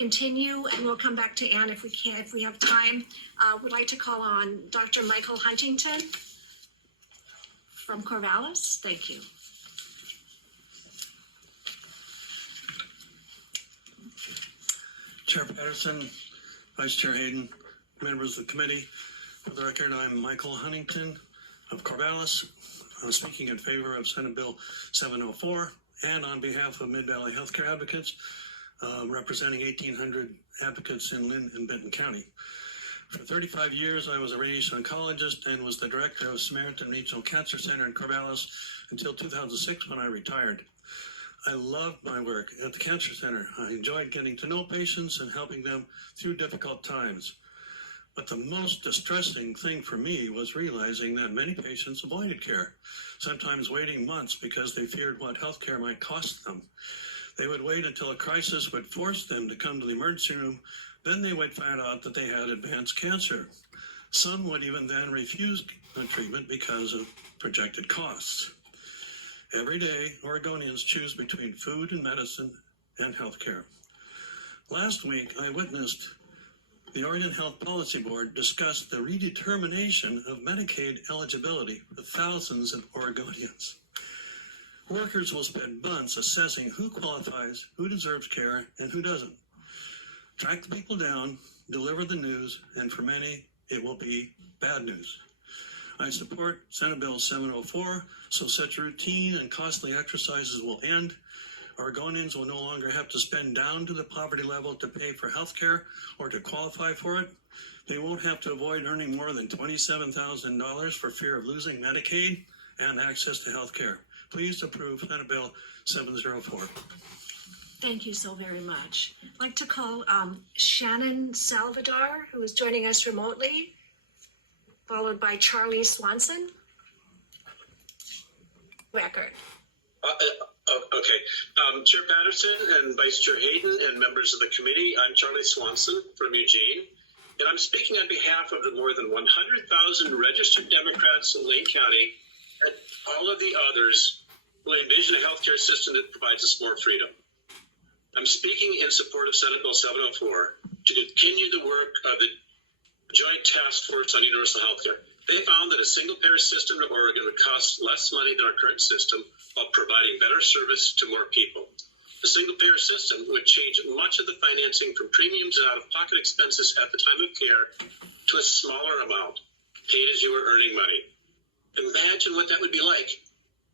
Continue, and we'll come back to Ann if we can, if we have time. Would like to call on Dr. Michael Huntington from Corvallis. Thank you. Chair Patterson, Vice Chair Hayden, members of the committee. For the record, I'm Michael Huntington of Corvallis. I'm speaking in favor of Senate Bill 704 and on behalf of Mid-Valley Healthcare Advocates, representing 1,800 advocates in Lynn and Benton County. For 35 years, I was a radiation oncologist and was the director of Samaritan Regional Cancer Center in Corvallis until 2006 when I retired. I loved my work at the Cancer Center. I enjoyed getting to know patients and helping them through difficult times. But the most distressing thing for me was realizing that many patients avoided care, sometimes waiting months because they feared what health care might cost them. They would wait until a crisis would force them to come to the emergency room. Then they would find out that they had advanced cancer. Some would even then refuse treatment because of projected costs. Every day, Oregonians choose between food and medicine and health care. Last week, I witnessed the Oregon Health Policy Board discuss the redetermination of Medicaid eligibility for thousands of Oregonians. Workers will spend months assessing who qualifies, who deserves care, and who doesn't. Track the people down, deliver the news, and for many, it will be bad news. I support Senate Bill 704, so such routine and costly exercises will end. Oregonians will no longer have to spend down to the poverty level to pay for health care or to qualify for it. They won't have to avoid earning more than $27,000 for fear of losing Medicaid and access to health care. Please approve Senate Bill 704. Thank you so very much. I'd like to call Shannon Salvador, who is joining us remotely, followed by Charlie Swanson. Record. Okay. Chair Patterson and Vice Chair Hayden and members of the committee, I'm Charlie Swanson from Eugene, and I'm speaking on behalf of the more than 100,000 registered Democrats in Lane County and all of the others who envision a healthcare system that provides us more freedom. I'm speaking in support of Senate Bill 704 to continue the work of the Joint Task Force on Universal Healthcare. They found that a single-payer system in Oregon would cost less money than our current system while providing better service to more people. The single-payer system would change much of the financing from premiums and out-of-pocket expenses at the time of care to a smaller amount, paid as you were earning money. Imagine what that would be like.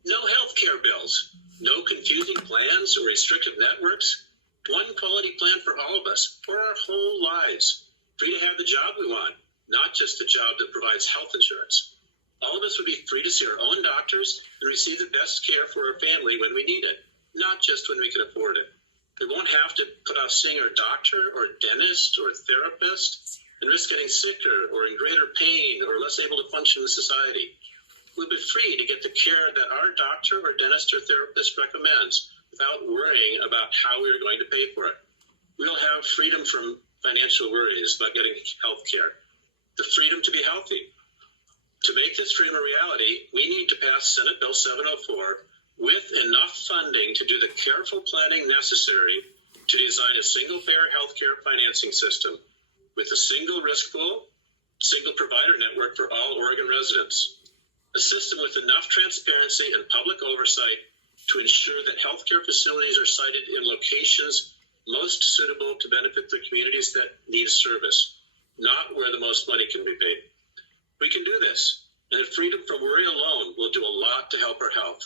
No health care bills, no confusing plans or restrictive networks, one quality plan for all of us, for our whole lives, free to have the job we want, not just the job that provides health insurance. All of us would be free to see our own doctors and receive the best care for our family when we need it, not just when we can afford it. We won't have to put off seeing our doctor or dentist or therapist and risk getting sicker or in greater pain or less able to function in society. We'll be free to get the care that our doctor or dentist or therapist recommends without worrying about how we are going to pay for it. We'll have freedom from financial worries about getting health care, the freedom to be healthy. To make this dream a reality, we need to pass Senate Bill 704 with enough funding to do the careful planning necessary to design a single-payer healthcare financing system with a single risk pool, single provider network for all Oregon residents, a system with enough transparency and public oversight to ensure that healthcare facilities are sited in locations most suitable to benefit the communities that need service, not where the most money can be paid. We can do this, and freedom from worry alone will do a lot to help our health.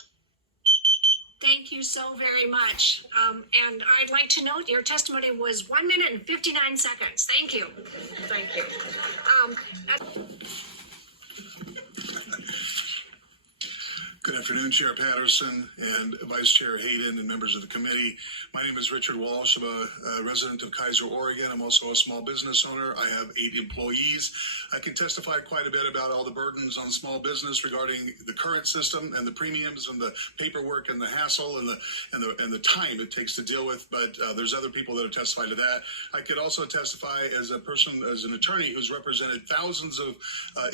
Thank you so very much. And I'd like to note your testimony was 1 minute and 59 seconds. Thank you. Thank you. Good afternoon, Chair Patterson and Vice Chair Hayden and members of the committee. My name is Richard Walsh. I'm a resident of Kaiser, Oregon. I'm also a small business owner. I have 8 employees. I can testify quite a bit about all the burdens on small business regarding the current system and the premiums and the paperwork and the hassle and the time it takes to deal with. But there's other people that have testified to that. I could also testify as an attorney who's represented thousands of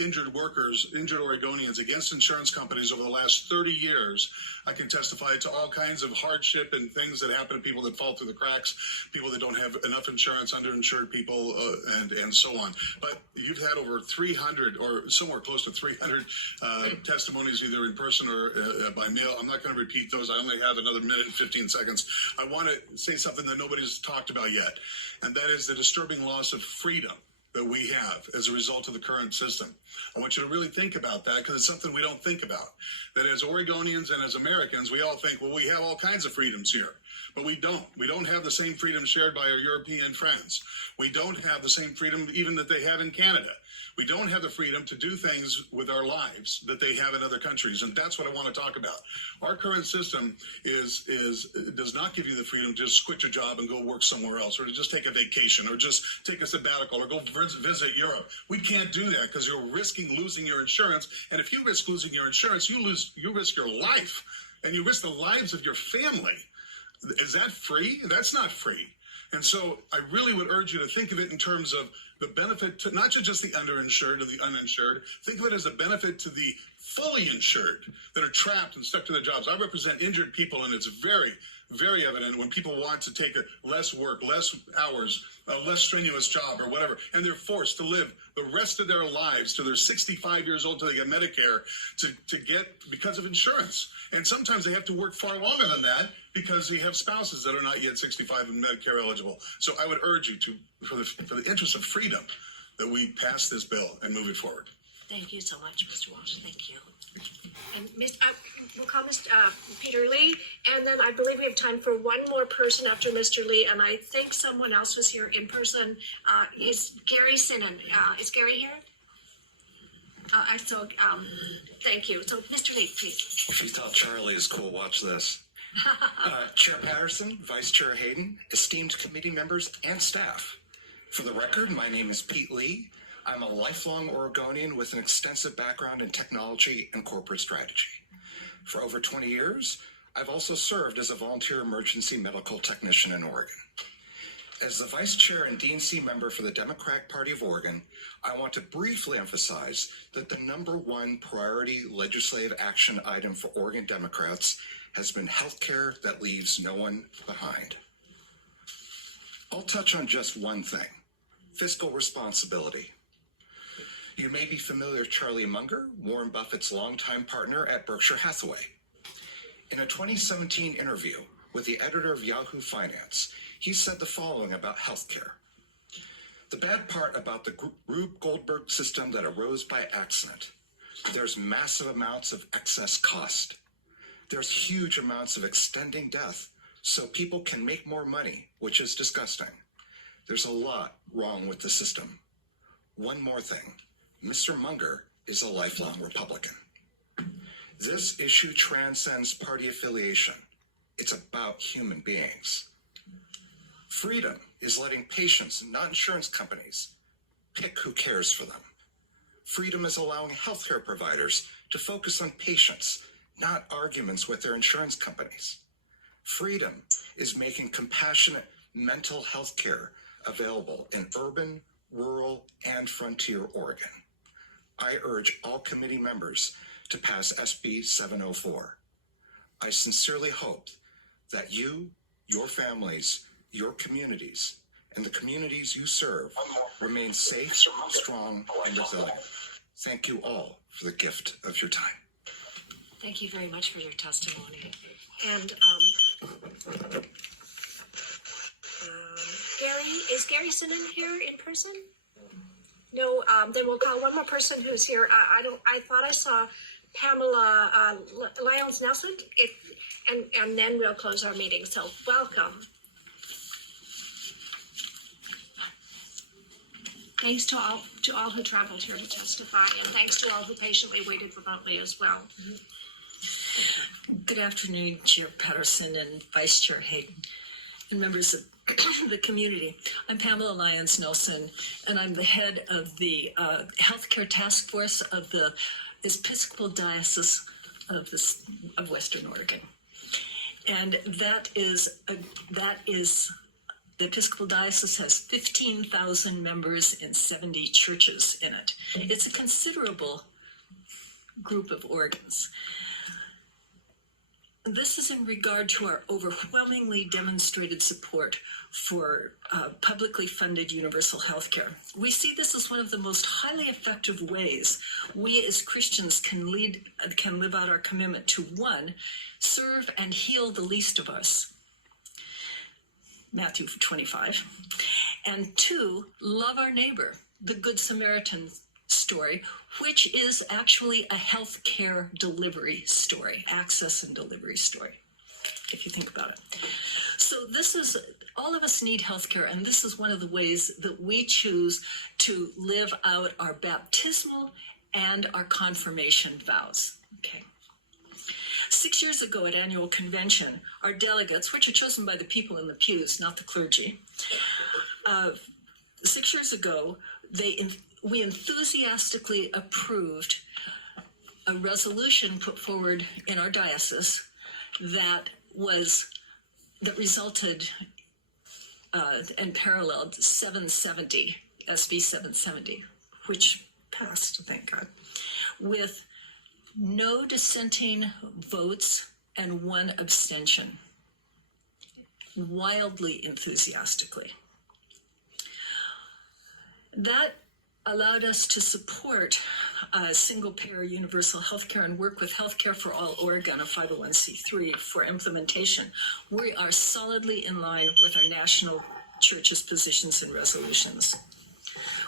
injured workers, injured Oregonians against insurance companies over the last 30 years. I can testify to all kinds of hardship and things that happen to people that fall through the cracks, people that don't have enough insurance, underinsured people, and so on. But you've had over 300 or somewhere close to 300 testimonies, either in person or by mail. I'm not going to repeat those. I only have another minute and 15 seconds. I want to say something that nobody's talked about yet, and that is the disturbing loss of freedom that we have as a result of the current system. I want you to really think about that, because it's something we don't think about. That as Oregonians and as Americans, we all think, well, we have all kinds of freedoms here. But we don't. We don't have the same freedom shared by our European friends. We don't have the same freedom even that they have in Canada. We don't have the freedom to do things with our lives that they have in other countries, and that's what I want to talk about. Our current system does not give you the freedom to just quit your job and go work somewhere else, or to just take a vacation, or just take a sabbatical, or go visit Europe. We can't do that because you're risking losing your insurance, and if you risk losing your insurance, you risk your life, and you risk the lives of your family. Is that free? That's not free. And so I really would urge you to think of it in terms of the benefit to not just the underinsured or the uninsured. Think of it as a benefit to the fully insured that are trapped and stuck to their jobs. I represent injured people, and it's very, very evident when people want to take less work, less hours, a less strenuous job or whatever, and they're forced to live the rest of their lives till they're 65 years old till they get Medicare to get because of insurance. And sometimes they have to work far longer than that because they have spouses that are not yet 65 and Medicare eligible. So I would urge you to, for the interest of freedom, that we pass this bill and move it forward. Thank you so much, Mr. Walsh. Thank you. And we'll call Mr. Peter Lee, and then I believe we have time for one more person after Mr. Lee, and I think someone else was here in person. Is Gary Sinan? Is Gary here? Thank you. So, Mr. Lee, please. She thought Charlie is cool. Watch this. Chair Patterson, Vice Chair Hayden, esteemed committee members and staff. For the record, my name is Pete Lee. I'm a lifelong Oregonian with an extensive background in technology and corporate strategy. For over 20 years, I've also served as a volunteer emergency medical technician in Oregon. As the Vice Chair and DNC member for the Democratic Party of Oregon, I want to briefly emphasize that the number one priority legislative action item for Oregon Democrats has been health care that leaves no one behind. I'll touch on just one thing: fiscal responsibility. You may be familiar with Charlie Munger, Warren Buffett's longtime partner at Berkshire Hathaway. In a 2017 interview with the editor of Yahoo Finance, he said the following about healthcare. The bad part about the Rube Goldberg system that arose by accident: there's massive amounts of excess cost. There's huge amounts of extending death so people can make more money, which is disgusting. There's a lot wrong with the system. One more thing. Mr. Munger is a lifelong Republican. This issue transcends party affiliation. It's about human beings. Freedom is letting patients, not insurance companies, pick who cares for them. Freedom is allowing healthcare providers to focus on patients, not arguments with their insurance companies. Freedom is making compassionate mental health care available in urban, rural, and frontier Oregon. I urge all committee members to pass SB 704. I sincerely hope that you, your families, your communities, and the communities you serve remain safe, strong, and resilient. Thank you all for the gift of your time. Thank you very much for your testimony. And is Gary Sinan here in person? No. Then we'll call one more person who's here. I thought I saw Pamela Lyons Nelson. And then we'll close our meeting. So welcome. Thanks to all who traveled here to testify, and thanks to all who patiently waited remotely as well. Good afternoon, Chair Patterson and Vice Chair Hayden. and members of the community. I'm Pamela Lyons Nelson, and I'm the head of the Healthcare Task Force of the Episcopal Diocese of Western Oregon. And that is the Episcopal Diocese has 15,000 members and 70 churches in it. It's a considerable group of organs. This is in regard to our overwhelmingly demonstrated support for publicly funded universal health care. We see this as one of the most highly effective ways we as Christians can live out our commitment to, one, serve and heal the least of us, Matthew 25, and two, love our neighbor, the Good Samaritan story, which is actually a healthcare delivery story, access and delivery story, if you think about it. So this is, all of us need healthcare, and this is one of the ways that we choose to live out our baptismal and our confirmation vows. Okay. 6 years ago at annual convention, our delegates, which are chosen by the people in the pews, not the clergy, 6 years ago, we enthusiastically approved a resolution put forward in our diocese that resulted and paralleled 770, SB 770, which passed, thank God, with no dissenting votes and one abstention, wildly enthusiastically. That allowed us to support single-payer universal health care and work with Healthcare for All Oregon, a 501c3, for implementation. We are solidly in line with our national church's positions and resolutions.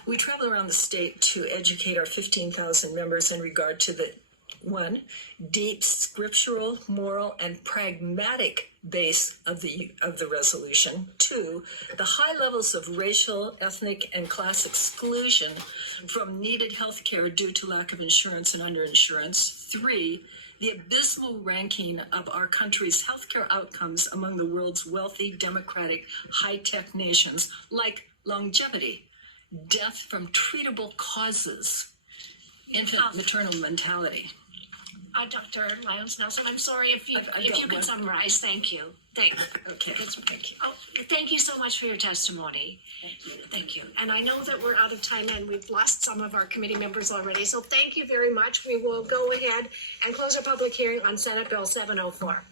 We travel around the state to educate our 15,000 members in regard to the, one, deep scriptural, moral, and pragmatic base of the resolution. Two, the high levels of racial, ethnic, and class exclusion from needed health care due to lack of insurance and underinsurance. Three, the abysmal ranking of our country's healthcare outcomes among the world's wealthy, democratic, high-tech nations, like longevity, death from treatable causes, infant maternal mortality. Dr. Lyons Nelson, I'm sorry if you I've got could one. summarize. Thank you. Okay, thank you. Oh, thank you so much for your testimony. Thank you. And I know that we're out of time and we've lost some of our committee members already. So thank you very much. We will go ahead and close our public hearing on Senate Bill 704.